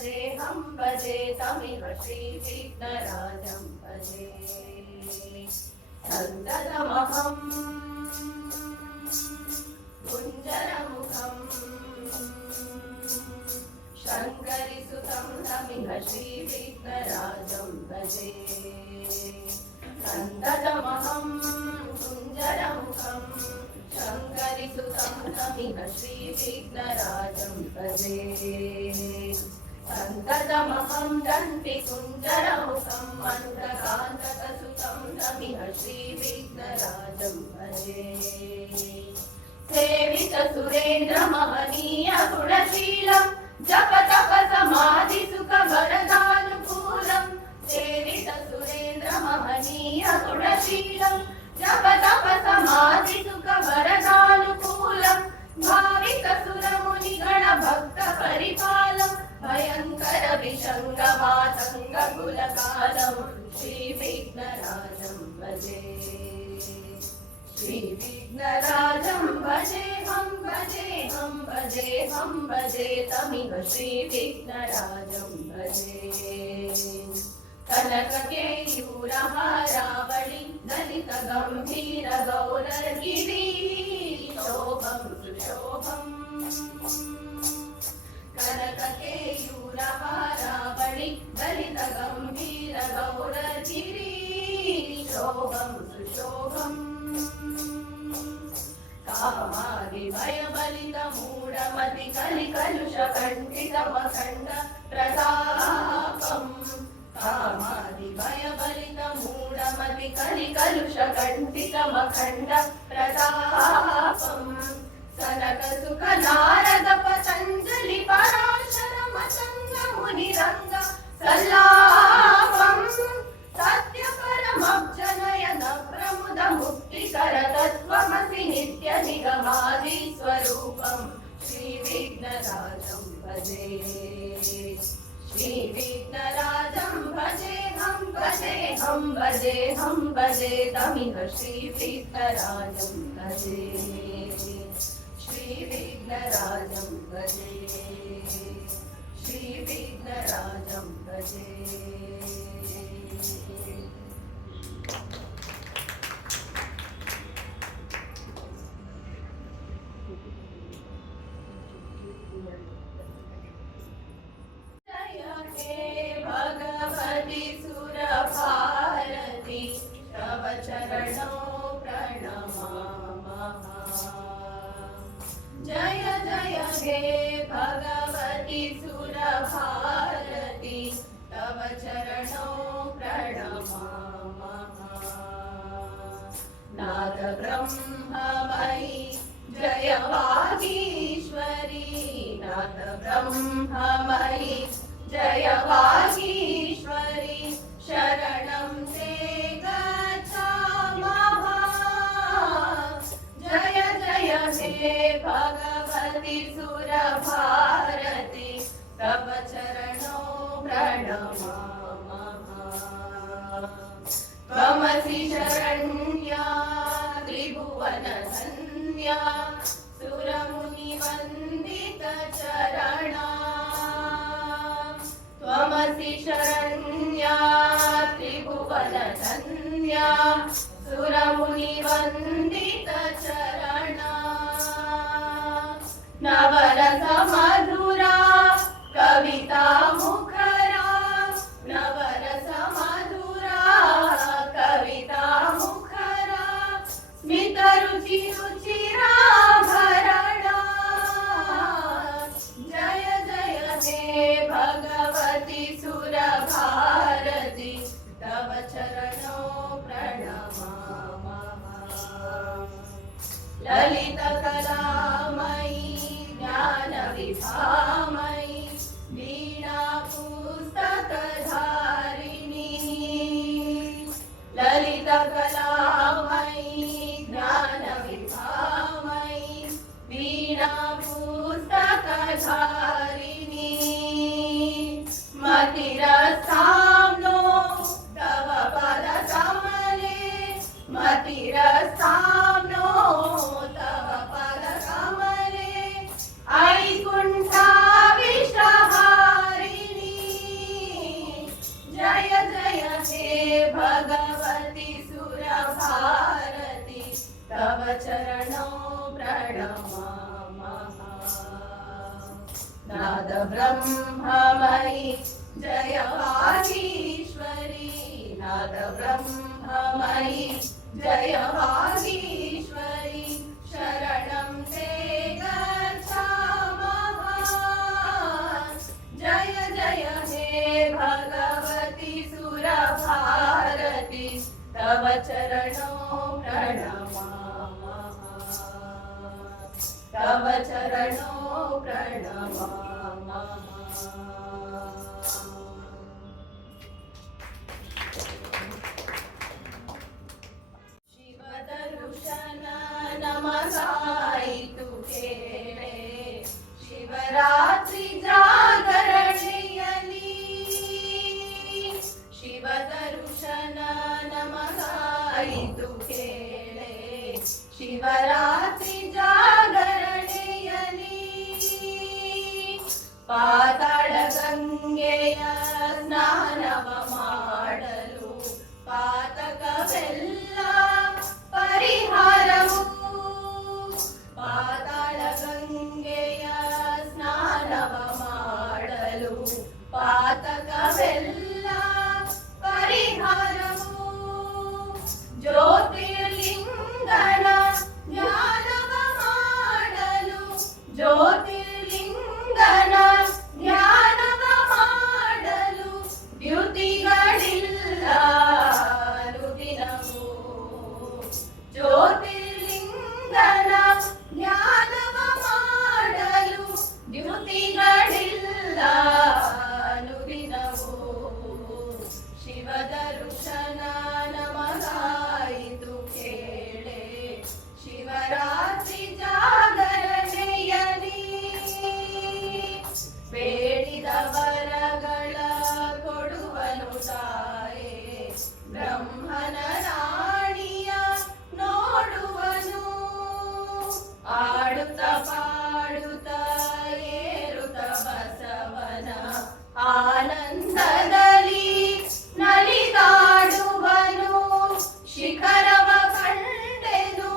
भजेऽहं भजे तमिह श्रीविघ्नराजं भजे सन्ततमहं कुञ्जरमुखं शङ्करिसुतं तमिह श्रीविघ्नराजं भजे सन्ततमहं कुञ्जरमुखं शङ्करिसुतं तमिह श्रीविघ्नराजं भजे सन्ततमहं दन्तिकुञ्जरमुखं मन्दकान्तकसुतं तमिह श्रीविघ्नराजं भजे सेवितसुरेन्द्रमहनीयगुणशीलं जपतपसमाधिसुखवरदानुकूलं सेवितसुरेन्द्रमहनीयगुणशीलं जपतपसमाधिसुखवरदानुकूलं भाविकसुरमुनिगणभक्तपरिपालं भयङ्कर विषङ्गमातङ्गकुलकालं श्रीविघ्नराजं भजे श्रीविघ्नराजं भजेऽहं भजेऽहं भजेऽहं भजे तमिह श्रीविघ्नराजं भजे कनककेयूरहारावळि दलितगम्भीरगौरगिरि शोभं सुशोभं कनककेयूरहारावळि दलितगम्भीरगौरगिरि शोभं सुशोभम् कामादिभयबलितमूढमति कलिकलुषकण्ठितमखण्ड प्रतापं कामादिभयबलितमूढमति कलिकलुषकण्ठितमखण्ड प्रतापं सनकसुख नारद पतञ्जलि पराशर मतङ्ग मुनिरङ्ग सल्लापं सत्यपरमब्जनयन प्रमुद मुक्तिकर तत्त्वमसि नित्यनिगमादिस्वरूपं श्रीविघ्नराजं भजे श्रीविघ्नराजं भजेऽहं भजेऽहं भजेऽहं भजे तमिह श्रीविघ्नराजं भजे श्रीविघ्नराजं भजे श्रीविघ्नराजं भजे भारती तव चरणों प्रणमामः जय जय हे भगवती सुरभारती तव चरणों प्रणमामः नाद ब्रह्ममयी जय वागीश्वरी नाद ब्रह्ममयी जय वागीश्वरी शरणं ते गच्छामः जय जय हे भगवती सुरभारती तव चरणों प्रणमामः त्वमसि शरण्या त्रिभुवनधन्या सुरमुनिवन्दितचरणा त्वमसि शरण्या त्रिभुवनधन्या सुरमुनिवन्दितचरणा नवरसमधुरा कविता मुखरा नवरसमधुरा कविता मुखरा स्मितरुचिरुचिराभरणा जय जय हे भगवती सुरभारती तव चरणों प्रणमामः ललितकलामयी ज्ञानविभामयी वीणा पुस्तकधारिणी ललितकलामयी ज्ञानविभामयी वीणा पुस्तकधारिणी मतिरसाम्नो तव पदकमले मतिरसाम्नो तव पदकमले ऐकुण्ठाविष्टहारिणी नाद ब्रह्ममयि जय वागीश्वरी नाद ब्रह्ममयि जय वागीश्वरी शरणं ते गच्छामः जय जय हे भगवती सुरभारती तव चरणों प्रणमामः तव चरणों प्रणमामः शिवदर्शन नमगायितु केळे शिवरात्रि जागरणೆಯಲ್ಲಿ ಶಿವದರ್ಶನ ನಮಗಾಯಿತು ಕೇಳೆ ಶಿವರಾತ್ರಿ ಜಾಗರಣೆಯಲ್ಲಿ ಪಾತಾಳ ಗಂಗೆಯ ಸ್ನಾನವ ಮಾಡಲು ಪಾತಕವೆಲ್ಲ ಪರಿಹಾರವು ಪಾತಾಳ ಗಂಗೆಯ ಸ್ನಾನವ ಮಾಡಲು ಪಾತಕವೆಲ್ಲ ಪರಿಹಾರವು ಜ್ಯೋತಿರ್ಲಿಂಗನ ಧ್ಯಾನವ ಮಾಡಲು ಜ್ಯೋತಿರ್ಲಿಂಗನ ಧ್ಯಾನವ ಮಾಡಲು ದ್ಯುತಿಗಳಿಲ್ಲ ಅನುದಿನವೂ ಜ್ಯೋತಿರ್ಲಿಂಗನ ಧ್ಯಾನವ ಮಾಡಲು ದ್ಯುತಿಗಳಿಲ್ಲ ಅನುದಿನವೂ ಶಿವದರ್ಶನ ನಮಗಾಯಿತು ಕೇಳೆ ಶಿವರಾತ್ರಿ ಜಾಗರಣೆಯಲ್ಲಿ ಬೇಡಿದ ವರಗಳ ಕೊಡುವನು ತಾಯೇ ಬ್ರಹ್ಮನ ರಾಣಿಯ ನೋಡುವನು ಆಡುತ್ತ ಪಾಡುತ್ತ ಏರುತ್ತ ಬಸವನ ಆನಂದದಲ್ಲಿ ನಲಿದಾಡುವನು ಶಿಖರವ ಕಂಡೆನು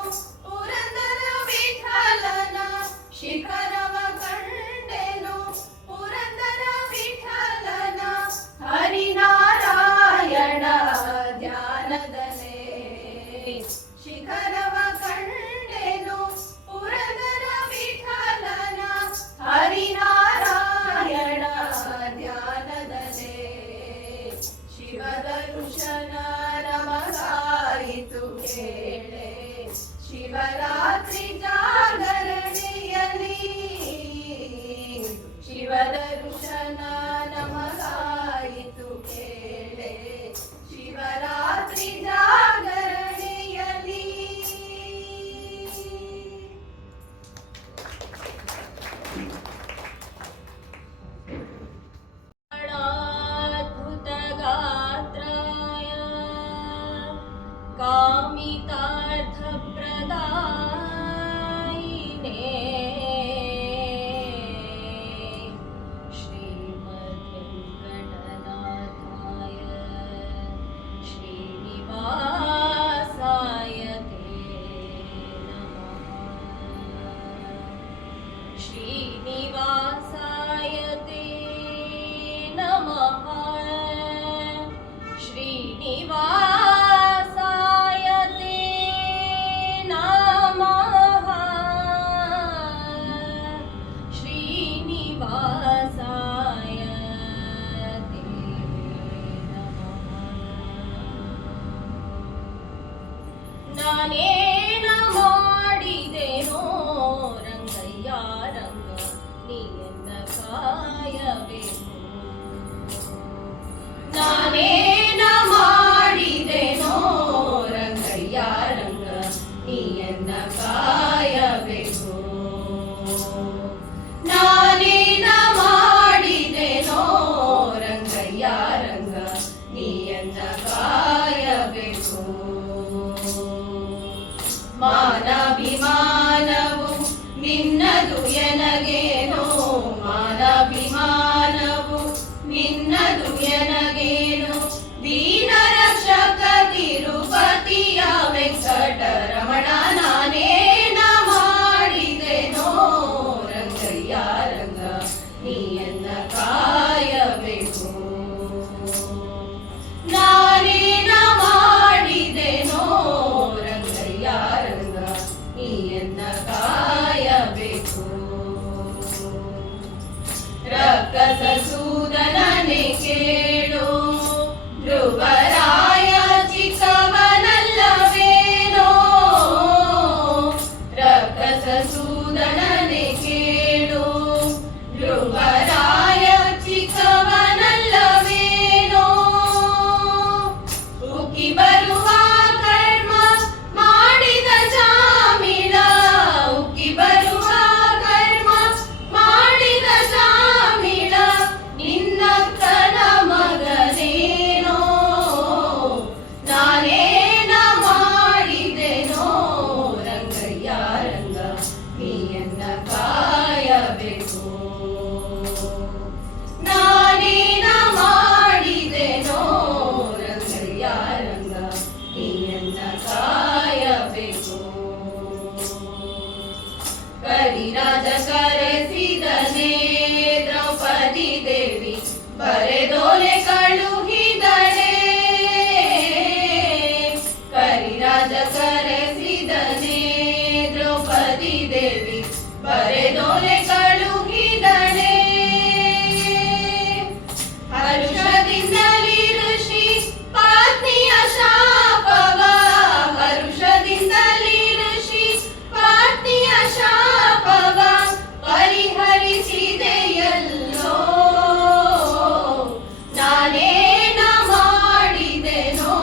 ಪುರಂದರ ವಿಠಲನ ಶಿಖರವ ಕಂಡೆನು ಪುರಂದರ ವಿಠಲನ ಹರಿನಾರಾಯಣ ಧ್ಯಾನದಲೇ ಶಿಖರವ ಕಂಡೆನು ಪುರಂದರ ವಿಠಲನ ಹರಿನಾರಾಯಣ ಧ್ಯಾನದಲೇ ಶಿವದರ್ಶನ ನಮಗಾಯಿತು ಕೇಳೆ ಶಿವರಾತ್ರಿ ಜಾಗರಣೆಯಲ್ಲಿ ಶಿವದರ್ಶನ ನಮಗಾಯಿತು ಕೇಳೆ ಶಿವರಾತ್ರಿ ಜಾಗರಣೆಯಲ್ಲಿ कामितार्थप्रदायिने श्रीमद्वेङ्कटनाथाय श्रीनिवासाय ते नमः श्रीनिवासाय ते नमः श्रीनिवासाय ते नमः श्रीनिवासाय ते नमः ನಾನೇನ ಮಾಡಿದೆನೋ ರಂಗಯ್ಯ ರಂಗ ನೀಯನ್ನ ಕಾಯಬೇಕು ನಾನೇನ ಮಾಡಿದೆನೋ ರಂಗಯ್ಯ ರಂಗ ನೀಯನ್ನ ಕಾಯಬೇಕು ನಾನೇನ ಮಾಡಿದೆನೋ ರಂಗಯ್ಯ ರಂಗ ನೀಯನ್ನ ಕಾಯಬೇಕು ನೀಯನ್ನ ಕಾಯಬೇಕು. ನಾನೇನ ಮಾಡಿದೆನೋ ರಂಗಯ್ಯ ರಂಗ ನೀಯನ್ನ ಕಾಯಬೇಕು. ರಕ್ಕಸ ಸೂದನನೆ ಕೇಳು ಧ್ರುವರಾಯ ಚಿಕ್ಕವನಲ್ಲವೇನೋ. ರಕ್ಕಸ ಸೂದನನೆ ಕೇಳು ಧ್ರುವರಾಯ ಚಿಕ್ಕವನಲ್ಲವೇನೋ. ಉಕ್ಕಿ ಬರುವ ಕರ್ಮ ಮಾಡಿದ ಜಾಮಿಳ, ಉಕ್ಕಿ ಬರುವ ಕರ್ಮ ಮಾಡಿದ ಜಾಮಿಳ ನಿನ್ನಕ್ಕನ ಮಗನೇನೋ. ನಾನೇನ ಮಾಡಿದೆನೋ ರಂಗಯ್ಯ ರಂಗ ನೀಯನ್ನ ಕಾಯಬೇಕು. ನಾನೇನ ಮಾಡಿದೆನೋ ರಂಗಯ್ಯ ರಂಗ ನೀಯನ್ನ ಕಾಯಬೇಕು. ಕರಿರಾಜ ಕರೆಸಿದನೆ ದ್ರೌಪದಿ ದೇವಿ ಬರೆದೋಲೆ ಕಳುಹಿದಳೆ. ಕರಿರಾಜ ಕರೆಸಿದನೆ ದ್ರೌಪದಿ ದೇವಿ ಬರೆದೋಲೆ ಕಳುಹಿದಳೆ. ಹರುಷದಿಂದಲಿ ಋಷಿ ಪತ್ನಿಯ ಶಾಪವ, ಹರುಷದಿಂದಲಿ ಋಷಿ ಪತ್ನಿಯ ಶಾಪವ ಪರಿಹರಿಸಿದೆಯಲ್ಲೋ. ನಾನೇನ ಮಾಡಿದೆನೋ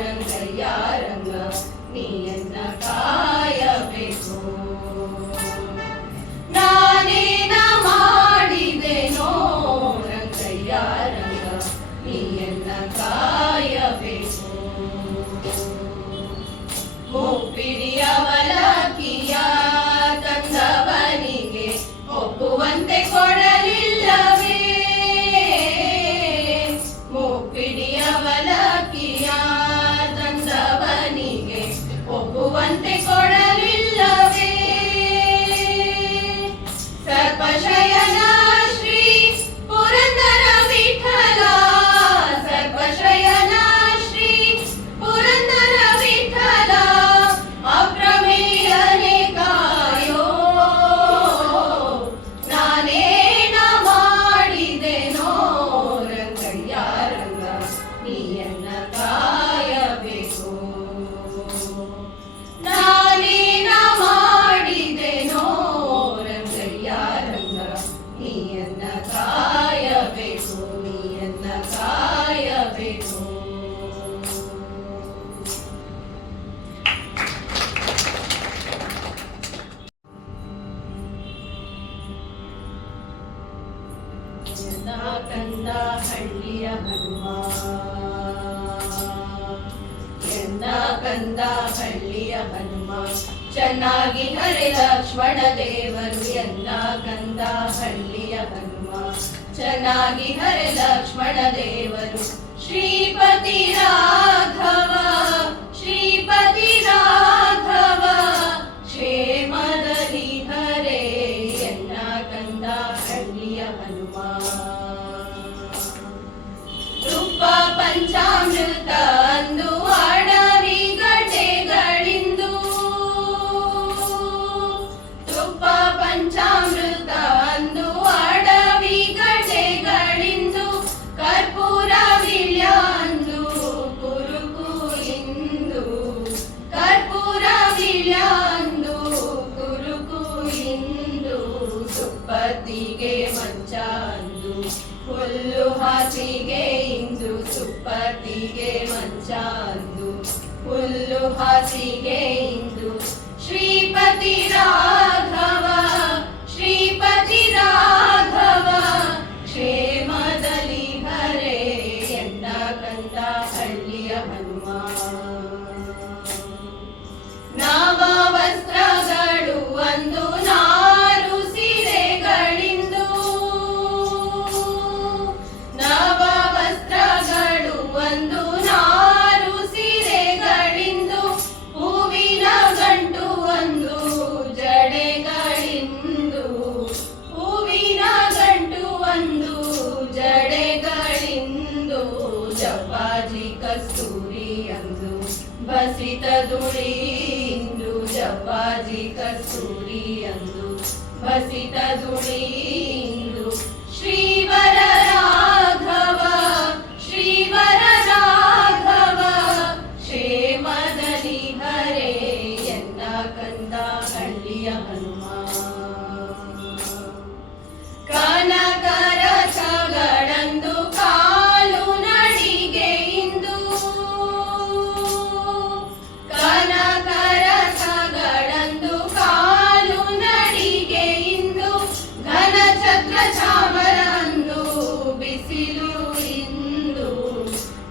ರಂಗಯ್ಯ ರಂಗ ನೀಯನ್ನ ಕಾಯಬೇಕು. ನಾನೇನ ಮಾಡಿದೆನೋ ರಂಗಯ್ಯ ರಂಗ ನೀಯನ್ನ ಕಾಯಬೇಕು. ಮುಪ್ಪಿಡಿಯ ಅವಲಕ್ಕಿಯ ತಂದವನಿಗೆ ಒಪ್ಪುವಂತೆ ಕೊಡಲಿಲ್ಲವೇ. ಮುಪ್ಪಿಡಿಯ ಅವಲಕ್ಕಿಯ ತಂದವನಿಗೆ ಒಪ್ಪುವಂತೆ ಕೊಡಲಿಲ್ಲವೇ. ಸರ್ಪಶಯನ ಶ್ರೀ ಪುರಂದರ ವಿಠಲ, ಸರ್ಪಶಯನ ಶ್ರೀ ಪುರಂದರ ವಿಠಲ ಅಪ್ರಮೇಯನೆ ಕಾಯೋ. ನಾನೇನ ಮಾಡಿದೆನೋ ರಂಗಯ್ಯ ರಂಗ ನೀಯನ್ನ ಕಾಯಬೇಕು. ನಾನೇನ ಮಾಡಿದೆನೋ ರಂಗಯ್ಯ ರಂಗ ನೀಯನ್ನ ಕಾಯಬೇಕು. ನೀಯನ್ನ ಕಾಯಬೇಕು. ಎನ್ನ ಕಂದ ಹಳ್ಳಿಯ ಹನುಮ, ಎನ್ನ ಕಂದ ಹಳ್ಳಿಯ ಹನುಮ ಚೆನ್ನಾಗಿ ಹರೆ ಲಕ್ಷ್ಮಣ ದೇವರು. ಎನ್ನ ಕಂದ ಹಳ್ಳಿಯ ಹನುಮ ಚೆನ್ನಾಗಿ ಹರೆ ಲಕ್ಷ್ಮಣ ದೇವರು. ಶ್ರೀಪತಿ ರಾಘವ ಶ್ರೀಪತಿ ರಾಘವ ಕ್ಷೇಮದಲ್ಲಿ ಹರೆ ಎನ್ನ ಕಂದ ಹಳ್ಳಿಯ ಹನುಮ. ತುಪ್ಪ ಪಂಚಾಮೃತ ಅಂದು ಅಡವಿ ಗಡ್ಡೆಗಳಿಂದು, ತುಪ್ಪ ಪಂಚಾಮೃತ ಅಂದು ಅಡವಿ ಗಡ್ಡೆಗಳಿಂದು ಕರ್ಪೂರ ವಿಲ್ಯ ಅಂದು ಕುರುಕು ಇಂದು, ಕರ್ಪೂರ ವಿಲ್ಯ ಅಂದು ಕುರುಕು ಇಂದು. ಸುಪ್ಪತ್ತಿಗೆ ಮಂಚ ಅಂದು ಹುಲ್ಲು ಹಾಸಿಗೆ ಇಂದು, ಸುಪ್ಪತ್ತಿಗೆ ಮಂಚ ಅಂದು ಹುಲ್ಲು ಹಾಸಿಗೆ ಇಂದು. ಶ್ರೀಪತಿ ರಾಘವ ಶ್ರೀಪತಿ ರಾಘವ ಕ್ಷೇಮದಲ್ಲಿ ಹರೆ ಎನ್ನ ಕಂದ ಹಳ್ಳಿಯ ಹನುಮ. ನವ ವಸ್ತ್ರಗಳು ಒಂದು ನಾರು ಸೀರೆಗಳಿಂದು, ನವ ವಸ್ತ್ರಗಳು ಒಂದು ನಾರು ಸೀರೆಗಳಿಂದು. ಹೂವಿನ ಗಂಟು ಒಂದು ಜಡೆ ದುಡಿಯಿಂದು ಜವ್ವಾಜಿ ಕಸ್ತೂರಿ ಅಂದು ಬಸಿತ ದುಡಿಯಿಂದು ಶ್ರೀವರ ರಾಘವ ಶ್ರೀವರ ರಾಘವ ಕ್ಷೇಮದಲ್ಲಿ ಹರೇ ಎನ್ನ ಕಂದ ಹಳ್ಳಿಯ ಹನುಮ ಕನಕರ ಸಗಳಂದು ಕಾಲು ನಡಿಗೆ ಇಂದು ಕನಕರ ಸಗಳಂದು ಕಾಲು ನಡಿಗೆ ಇಂದು ಘನ ಛತ್ರ ಚಾಮರಂದು ಬಿಸಿಲು ಇಂದು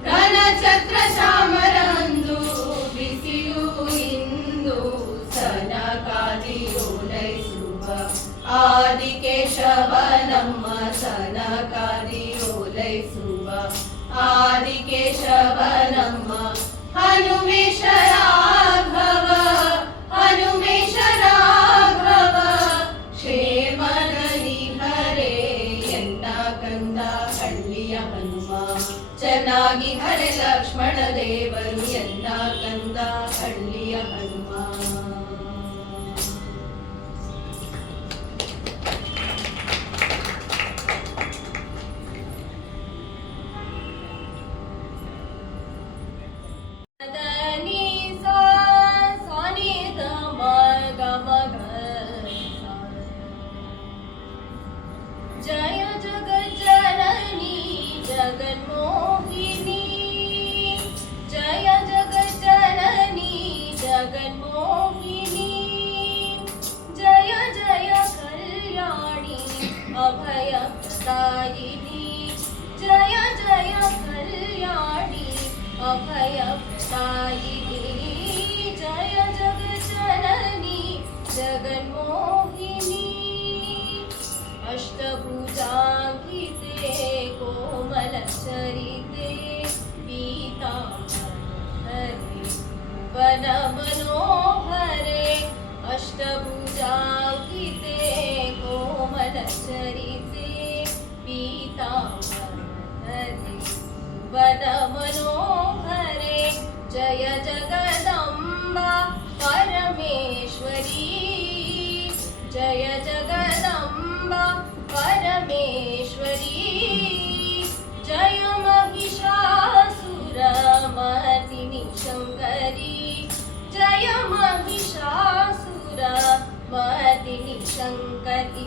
ಘನ ಛತ್ರ ಚಾಮರಂದು ಬಿಸಿಲು ಇಂದು ಸನಕಾದಿ ಓಲೈಸುವ ಆದಿಕೇಶವ ನಮ್ಮ ಸನಕಾದಿ ಓಲೈಸುವ ಆದಿಕೇಶವ ನಮ್ಮ ಹನುಮೇಶ ರಾಘವ ಹನುಮೇಶ ರಾಘವ ಕ್ಷೇಮದಲ್ಲಿ ಹರೇ ಎನ್ನ ಕಂದ ಹಳ್ಳಿಯ ಹನುಮ ಚೆನ್ನಾಗಿ ಹರೆ ಲಕ್ಷ್ಮಣ ದೇವರು ಎನ್ನ ಕಂದ ಹಳ್ಳಿಯ ಹನುಮ जय जगज्जननी जगन्मोहिनी जय जगज्जननी जगन्मोहिनी जय जय कल्याणी अभयप्रदायिनी जय जय कल्याणी अभयप्रदायिनी जय जगज्जननी जगन्मोहिनी अष्टभुजाङ्किते कोमलचरिते पीताम्बरे वनमनोहरे अष्टभुजाङ्किते कोमलचरिते पीताम्बरे वनमनोहरे जय जगदम्बा परमेश्वरी जय जगदम्बा परमेश्वरी जय महिषासुरमर्दिनी शङ्करी जय महिषासुरमर्दिनी शङ्करी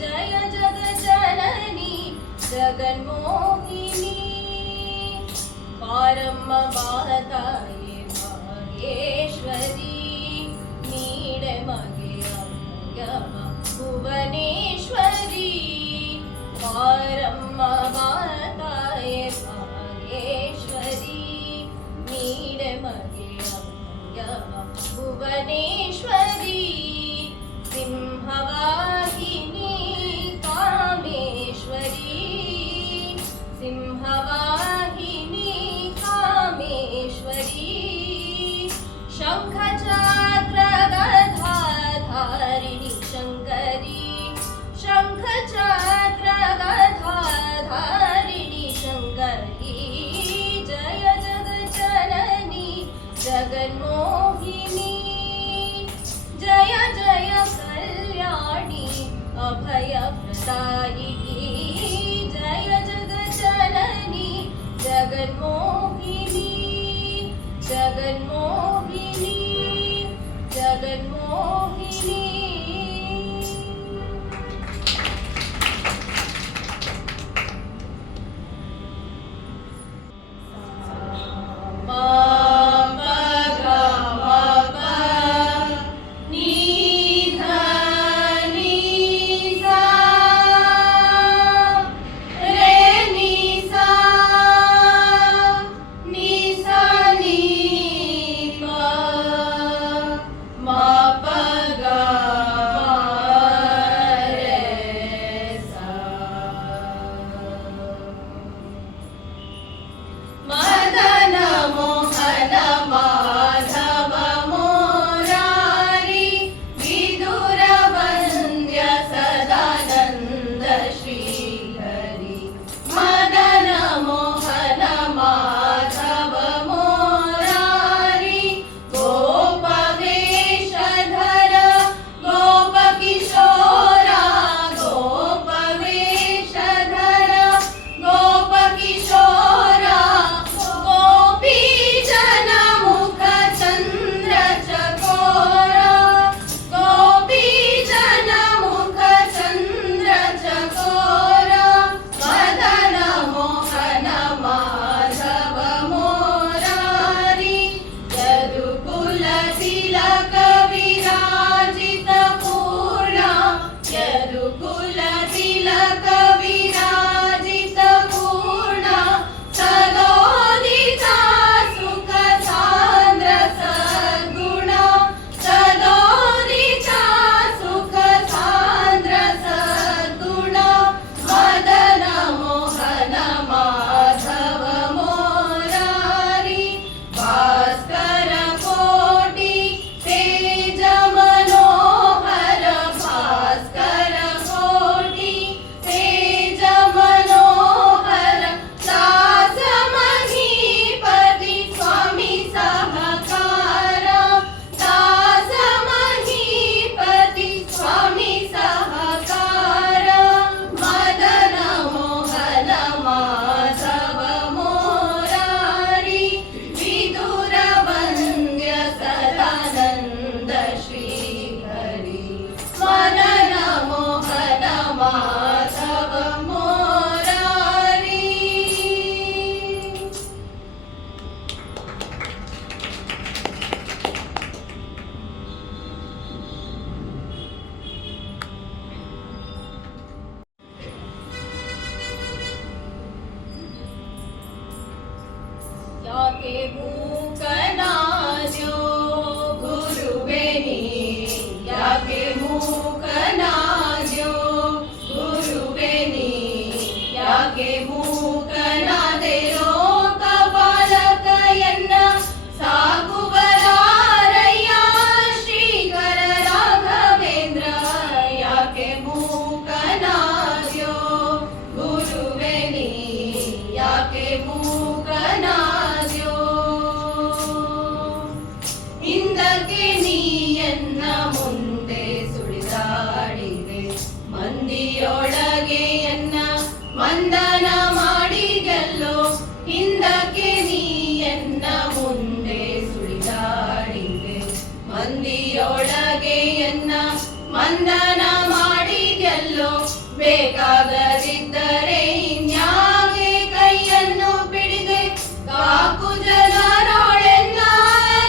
जय जगज्जननी जगन्मोहिनी पारम्म माताये भाग्येश्वरी नीडे ಮಗೆ ಅಭಯವ भुवनेश्वरी पारम्म माताये भाग्येश्वरी नीडे ಮಗೆ ಅಭಯವ भुवनेश्वरी सिंहवाहिनी कामेश्वरी सिंहवाहिनी कामेश्वरी शङ्खचक्र गदाधारिणी शङ्करी शङ्खचक्र गदाधारिणी शङ्करी जय जगज्जननी जगन्मोहिनी जय जय कल्याणी अभयप्रदायिनी जय जगज्जननी जगन्मोहिनी जगन्मोहिनी जगन्मोहिनी नी सा नी ಕುಲ ತಿಲಕ ವಿರಾಜಿತ ಪೂರ್ಣ ಸದೋದಿತ ಸುಖ ಸಾಂದ್ರ ಸದ್ಗುಣ ಸದೋದಿತ ಸುಖ ಸಾಂದ್ರ ಸದ್ಗುಣ ಮದನ ಮೋಹನ ಮಾಧವ ಮೋರಾರಿ ಭಾಸ್ಕರ ಕೋಟಿ ತೇಜ ಮನೋಹರ ಭಾಸ್ಕರ ಕೋಟಿ ತೇಜ ಮನೋಹರ ದಾಸ ಮಹೀಪತಿ ಸ್ವಾಮಿ ಸಹಕಾರ ದಾಸ ಮಹೀಪತಿ ಸ್ವಾಮಿ ಸಹಕಾರ ಮದನ ಮೋಹನ ಮಾಧವ ಮೋರಾರಿ ವಿದುರ ವಂದ್ಯ ಸದಾನಂದ ಶ್ರೀಹರಿ ಮದನ ಮೋಹನ ಮಾಧವ ಮೋರಾರಿ. ಯಾಕೆ ಮೂಕನಾದ್ಯೋ ಗುರುವೇ ನೀ ಯಾಕೆ ಮೂಕನಾದ್ಯೋ ಗುರುವೇ ನೀ ಯಾಕೆ ಮೂಕನಾದೆ ಲೋಕಪಾಲಕ ಎನ್ನ ಸಾಕುವರಾರಯ್ಯ ಶ್ರೀಕರ ರಾಘವೇಂದ್ರ ಯಾಕೆ ಮೂಕನಾದ್ಯೋ ಗುರುವೇ ನೀ ಯಾಕೆ ಮೂಕನಾದ್ಯೋ ಹಿಂದಕ್ಕೆ ನೀಯನ್ನ ಮುಂದೆ ಸುಳಿದಾಡಿದೆ ಮಂದಿಯೊಳಗೆ ಎನ್ನ ಮಂದನ ಮಾಡಿದೆಲ್ಲೋ ಹಿಂದಕ್ಕೆ ನೀಯನ್ನ ಮುಂದೆ ಸುಳಿದಾಡಿದೆ ಮಂದಿಯೊಳಗೆ ಎನ್ನ ಮಂದನ ಮಾಡಿದೆಲ್ಲೋ ಬೇಕಾಗದಿದ್ದರೆ ಇನ್ಯಾಗೆ ಕೈಯನ್ನು ಬಿಡಿದೆ ಕಾಕು ಜನರೊಳೆನ್ನ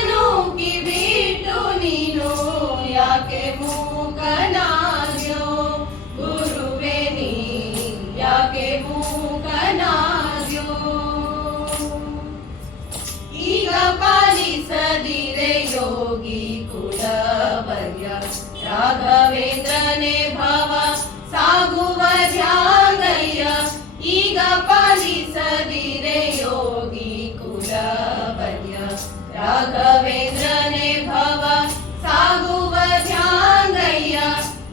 ನೂಕಿ ಬಿಟ್ಟು ನೀನು ಯಾಕೆ ಮೂಕನಾದ್ಯೋ ಗುರುವೇ ನೀ ಯಾಕೆ ಮೂಕನಾದ್ಯೋ ಈಗ ಪಾಲಿಸದಿರೆ ಯೋಗಿ ಕುಲವರ್ಯ ರಾಘವೇಂದ್ರನೇ ಭವ ಸಾಗುವ ಧ್ಯಾನಯ್ಯ ಈಗ ಪಾಲಿಸದಿರೆ ಯೋಗಿ ಕುಲವರ್ಯ ರಾಘವೇಂದ್ರನೇ ಭವ ಸಾಗುವ ಧ್ಯಾನಯ್ಯ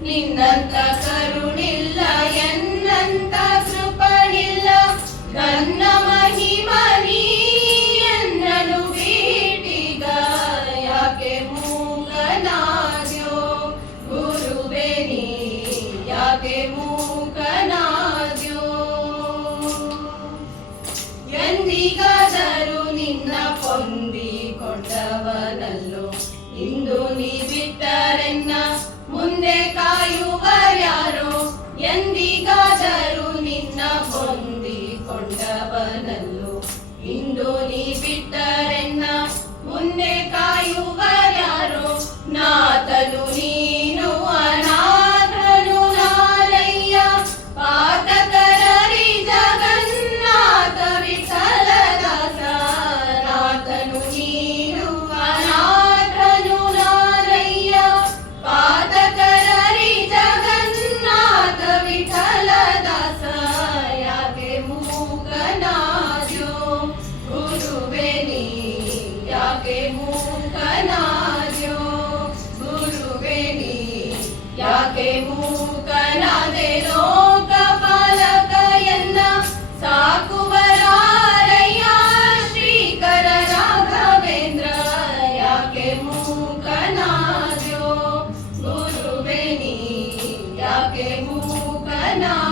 ನಿನ್ನಂತ ಕರುಣಿಲ್ಲ ಎನ್ನಂತ ಕೃಪಣಿಲ್ಲ ನನ್ನ ಮಹಿಮನಿ ಎನ್ನನು ಬೀಟಿಗ ಯಾಕೆ ಮೂಕನಾದ್ಯೋ ಗುರುವೇ ನೀ ಯಾಕೆ ಮೂಕನಾದ್ಯೋ ಎಂದಿಗಾದರೂ ನಿನ್ನ ಹೊಂದಿಕೊಂಡವನಲ್ಲೋ ಇಂದು ನೀ ಬಿಟ್ಟರೆನ್ನ ಮುಂದೆ ಕಾಯುವರ್ಯಾರೋ ಎಂದಿಗಾದರೂ ನಿನ್ನ ಹೊಂದಿಕೊಂಡವನಲ್ಲೋ ಇಂದು ನೀ ಬಿಟ್ಟರೆನ್ನ ಮುಂದೆ ಕಾಯುವರ್ಯಾರೋ ನಾಥನು ನೀನು ಅನಾಥನು ನಾನಯ್ಯ ಪಾತಕರರಿ ಜಗನ್ನಾಥ ವಿಠಲದಾಸ ನಾಥನು ನೀನು ಅನಾಥನು ನಾನಯ್ಯ ಪಾತಕರರಿ ಜಗನ್ನಾಥ ವಿಠಲದಾಸ ಯಾಕೆ ಮೂಕನಾದ್ಯೋ ಗುರುವೇ ನೀ ಯಾಕೆ ಮೂಕನಾದ್ಯೋ ಗುರುವೇ ನೀ ಯಾಕೆ ಮೂಕನಾದೆ ಲೋಕಪಾಲಕ ಎನ್ನ ಸಾಕುವರಾರಯ್ಯ ಶ್ರೀಕರ ರಾಘವೇಂದ್ರ ಯಾಕೆ ಮೂಕನಾದ್ಯೋ ಗುರುವೇ ನೀ ಯಾಕೆ ಮೂಕನಾದ್ಯೋ